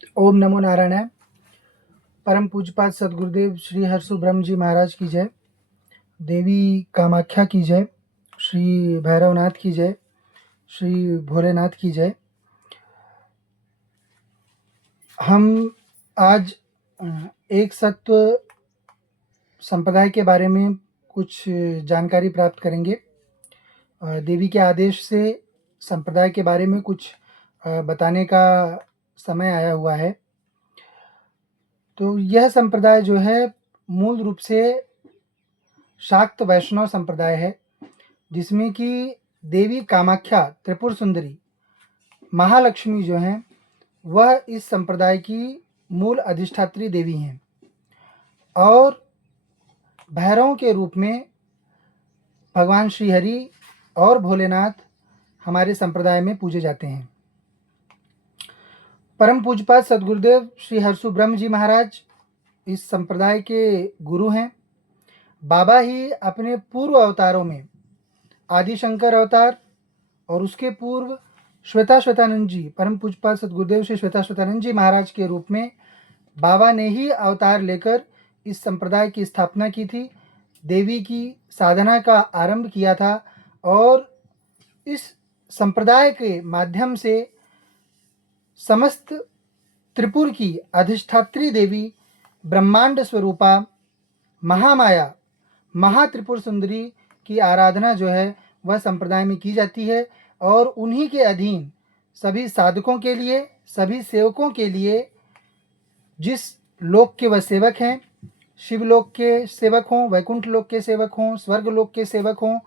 ओम नमो नारायणाय। परम पूज्यपाद सदगुरुदेव श्री हरसु ब्रह्म जी महाराज की जय। देवी कामाख्या की जय। श्री भैरवनाथ की जय। श्री भोलेनाथ की जय। हम आज एक सत्व संप्रदाय के बारे में कुछ जानकारी प्राप्त करेंगे। देवी के आदेश से संप्रदाय के बारे में कुछ बताने का समय आया हुआ है। तो यह संप्रदाय जो है मूल रूप से शाक्त वैष्णव संप्रदाय है, जिसमें कि देवी कामाख्या त्रिपुर सुंदरी महालक्ष्मी जो हैं वह इस संप्रदाय की मूल अधिष्ठात्री देवी हैं और भैरवों के रूप में भगवान श्री हरि और भोलेनाथ हमारे संप्रदाय में पूजे जाते हैं। परम पूज्यपाद सदगुरुदेव श्री हरसु ब्रह्म जी महाराज इस संप्रदाय के गुरु हैं। बाबा ही अपने पूर्व अवतारों में आदि शंकर अवतार और उसके पूर्व श्वेतानंद जी, परम पूज्यपाद सदगुरुदेव श्री श्वेतानंद जी महाराज के रूप में बाबा ने ही अवतार लेकर इस संप्रदाय की स्थापना की थी, देवी की साधना का आरंभ किया था और इस संप्रदाय के माध्यम से समस्त त्रिपुर की अधिष्ठात्री देवी ब्रह्मांड स्वरूपा महामाया महात्रिपुर सुंदरी की आराधना जो है वह संप्रदाय में की जाती है और उन्हीं के अधीन सभी साधकों के लिए, सभी सेवकों के लिए, जिस लोक के वह सेवक हैं, शिवलोक के सेवक हों, वैकुंठ लोक के सेवक हों, स्वर्ग लोक के सेवक हों,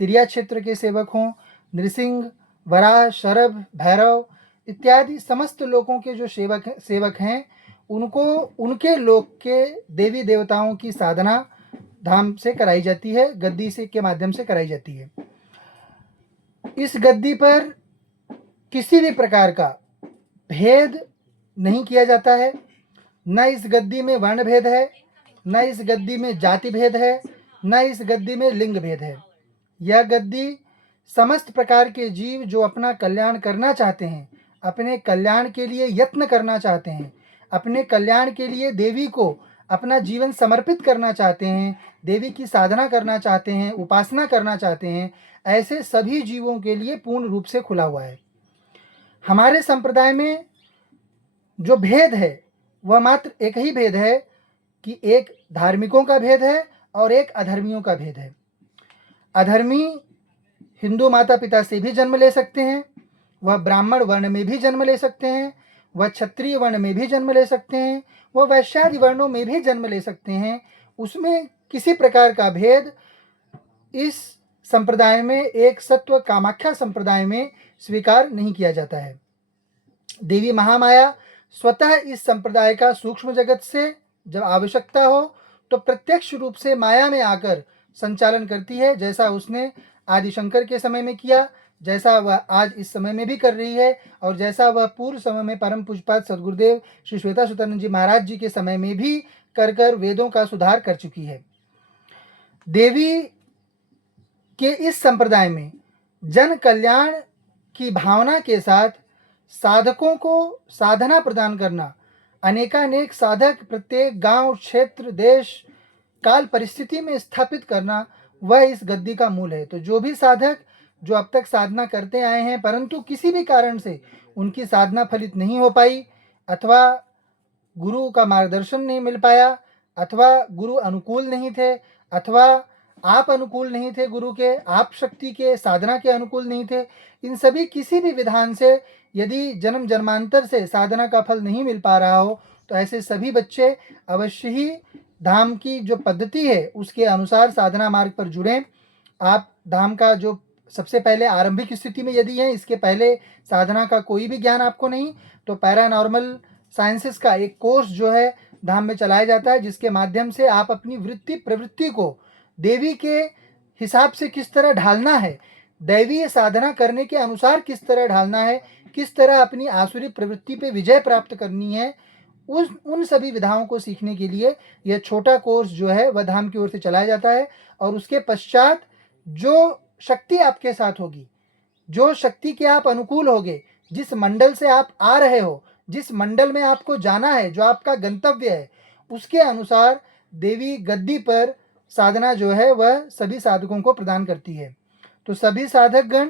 तिरिया क्षेत्र के सेवक हों, नृसिंह, वराह, शरभ, भैरव इत्यादि समस्त लोकों के जो सेवक हैं, उनको उनके लोक के देवी देवताओं की साधना धाम से कराई जाती है, गद्दी से के माध्यम से कराई जाती है। इस गद्दी पर किसी भी प्रकार का भेद नहीं किया जाता है। न इस गद्दी में वर्ण भेद है, न इस गद्दी में जाति भेद है, न इस गद्दी में लिंग भेद है। यह गद्दी समस्त प्रकार के जीव जो अपना कल्याण करना चाहते हैं, अपने कल्याण के लिए यत्न करना चाहते हैं, अपने कल्याण के लिए देवी को अपना जीवन समर्पित करना चाहते हैं, देवी की साधना करना चाहते हैं, उपासना करना चाहते हैं, ऐसे सभी जीवों के लिए पूर्ण रूप से खुला हुआ है। हमारे संप्रदाय में जो भेद है वह मात्र एक ही भेद है कि एक धार्मिकों का भेद है और एक अधर्मियों का भेद है। अधर्मी हिंदू माता पिता से भी जन्म ले सकते हैं, वह ब्राह्मण वर्ण में भी जन्म ले सकते हैं, वह क्षत्रिय वर्ण में भी जन्म ले सकते हैं, वह वैश्यादि वर्णों में भी जन्म ले सकते हैं। उसमें किसी प्रकार का भेद इस संप्रदाय में, एक सत्व कामाख्या संप्रदाय में स्वीकार नहीं किया जाता है। देवी महामाया स्वतः इस संप्रदाय का सूक्ष्म जगत से जब आवश्यकता हो तो प्रत्यक्ष रूप से माया में आकर संचालन करती है, जैसा उसने आदि शंकर के समय में किया, जैसा वह आज इस समय में भी कर रही है और जैसा वह पूर्व समय में परम पूज्यपाद सदगुरुदेव श्री श्वेतानंद जी महाराज जी के समय में भी कर वेदों का सुधार कर चुकी है। देवी के इस संप्रदाय में जन कल्याण की भावना के साथ साधकों को साधना प्रदान करना, अनेकानेक साधक प्रत्येक गांव, क्षेत्र, देश, काल परिस्थिति में स्थापित करना, वह इस गद्दी का मूल है। तो जो भी साधक जो अब तक साधना करते आए हैं परंतु किसी भी कारण से उनकी साधना फलित नहीं हो पाई, अथवा गुरु का मार्गदर्शन नहीं मिल पाया, अथवा गुरु अनुकूल नहीं थे, अथवा आप अनुकूल नहीं थे गुरु के, आप शक्ति के साधना के अनुकूल नहीं थे, इन सभी किसी भी विधान से यदि जन्म जन्मांतर से साधना का फल नहीं मिल पा रहा हो तो ऐसे सभी बच्चे अवश्य ही धाम की जो पद्धति है उसके अनुसार साधना मार्ग पर जुड़ें। आप धाम का जो सबसे पहले आरंभिक स्थिति में यदि हैं, इसके पहले साधना का कोई भी ज्ञान आपको नहीं, तो पैरानॉर्मल साइंसेस का एक कोर्स जो है धाम में चलाया जाता है, जिसके माध्यम से आप अपनी वृत्ति प्रवृत्ति को देवी के हिसाब से किस तरह ढालना है, दैवीय साधना करने के अनुसार किस तरह ढालना है, किस तरह अपनी आसुरी प्रवृत्ति पे विजय प्राप्त करनी है, उन सभी विधाओं को सीखने के लिए यह छोटा कोर्स जो है वह धाम की ओर से चलाया जाता है। और उसके पश्चात जो शक्ति आपके साथ होगी, जो शक्ति के आप अनुकूल होगे, जिस मंडल से आप आ रहे हो, जिस मंडल में आपको जाना है, जो आपका गंतव्य है, उसके अनुसार देवी गद्दी पर साधना जो है वह सभी साधकों को प्रदान करती है। तो सभी साधक गण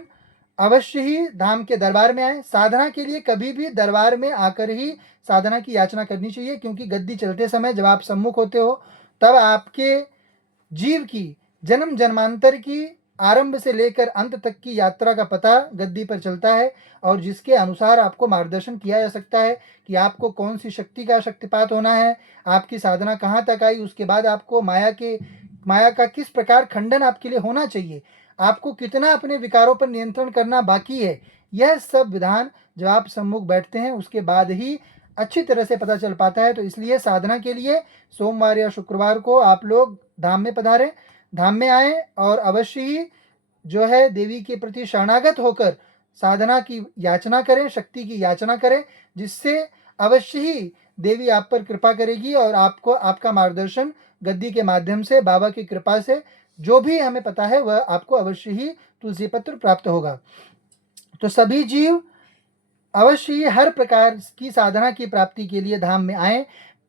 अवश्य ही धाम के दरबार में आए। साधना के लिए कभी भी दरबार में आकर ही साधना की याचना करनी चाहिए, क्योंकि गद्दी चलते समय जब आप सम्मुख होते हो तब आपके जीव की जन्म जन्मांतर की आरंभ से लेकर अंत तक की यात्रा का पता गद्दी पर चलता है, और जिसके अनुसार आपको मार्गदर्शन किया जा सकता है कि आपको कौन सी शक्ति का शक्तिपात होना है, आपकी साधना कहाँ तक आई, उसके बाद आपको माया का किस प्रकार खंडन आपके लिए होना चाहिए, आपको कितना अपने विकारों पर नियंत्रण करना बाकी है, यह सब विधान जब आप सम्मुख बैठते हैं उसके बाद ही अच्छी तरह से पता चल पाता है। तो इसलिए साधना के लिए सोमवार या शुक्रवार को आप लोग धाम में पधारें, धाम में आए और अवश्य ही जो है देवी के प्रति शरणागत होकर साधना की याचना करें, शक्ति की याचना करें, जिससे अवश्य ही देवी आप पर कृपा करेगी और आपको आपका मार्गदर्शन गद्दी के माध्यम से, बाबा की कृपा से जो भी हमें पता है वह आपको अवश्य ही तुलसी पत्र प्राप्त होगा। तो सभी जीव अवश्य ही हर प्रकार की साधना की प्राप्ति के लिए धाम में आएं,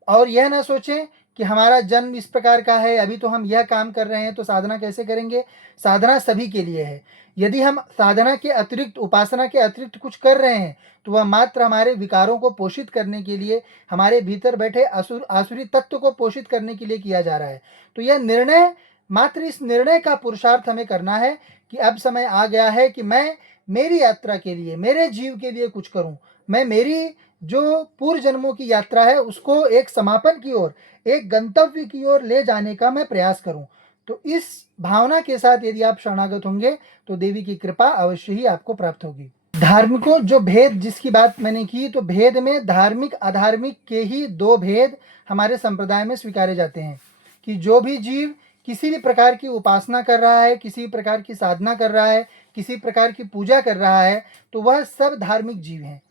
और यह ना सोचें कि हमारा जन्म इस प्रकार का है, अभी तो हम यह काम कर रहे हैं तो साधना कैसे करेंगे। साधना सभी के लिए है। यदि हम साधना के अतिरिक्त, उपासना के अतिरिक्त कुछ कर रहे हैं तो वह मात्र हमारे विकारों को पोषित करने के लिए, हमारे भीतर बैठे आसुरी तत्व को पोषित करने के लिए किया जा रहा है। तो यह निर्णय, मात्र इस निर्णय का पुरुषार्थ हमें करना है कि अब समय आ गया है कि मैं मेरी यात्रा के लिए, मेरे जीव के लिए कुछ करूं। मैं मेरी जो पूर्व जन्मों की यात्रा है उसको एक समापन की ओर, एक गंतव्य की ओर ले जाने का मैं प्रयास करूं। तो इस भावना के साथ यदि आप शरणागत होंगे तो देवी की कृपा अवश्य ही आपको प्राप्त होगी। धार्मिकों जो भेद जिसकी बात मैंने की, तो भेद में धार्मिक अधार्मिक के ही दो भेद हमारे संप्रदाय में स्वीकारे जाते हैं कि जो भी जीव किसी भी प्रकार की उपासना कर रहा है, किसी भी प्रकार की साधना कर रहा है, किसी प्रकार की पूजा कर रहा है, तो वह सब धार्मिक जीव हैं।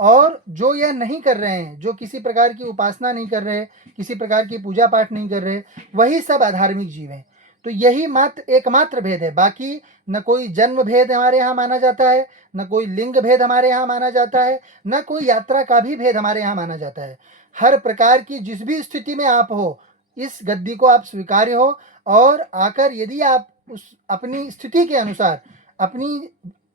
और जो यह नहीं कर रहे हैं, जो किसी प्रकार की उपासना नहीं कर रहे, किसी प्रकार की पूजा पाठ नहीं कर रहे, वही सब अधार्मिक जीव हैं। तो यही मात्र एकमात्र भेद है। बाकी न कोई जन्म भेद हमारे यहाँ माना जाता है, न कोई लिंग भेद हमारे यहाँ माना जाता है, न कोई यात्रा का भी भेद हमारे यहाँ माना जाता है। हर प्रकार की जिस भी स्थिति में आप हो, इस गद्दी को आप स्वीकार्य हो, और आकर यदि आप उस अपनी स्थिति के अनुसार, अपनी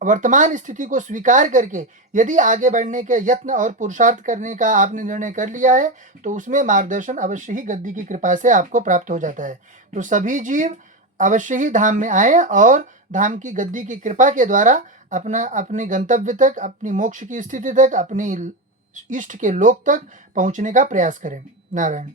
वर्तमान स्थिति को स्वीकार करके यदि आगे बढ़ने के यत्न और पुरुषार्थ करने का आपने निर्णय कर लिया है, तो उसमें मार्गदर्शन अवश्य ही गद्दी की कृपा से आपको प्राप्त हो जाता है। तो सभी जीव अवश्य ही धाम में आए और धाम की गद्दी की कृपा के द्वारा अपने गंतव्य तक, अपनी मोक्ष की स्थिति तक, अपनी इष्ट के लोक तक पहुंचने का प्रयास करें। नारायण।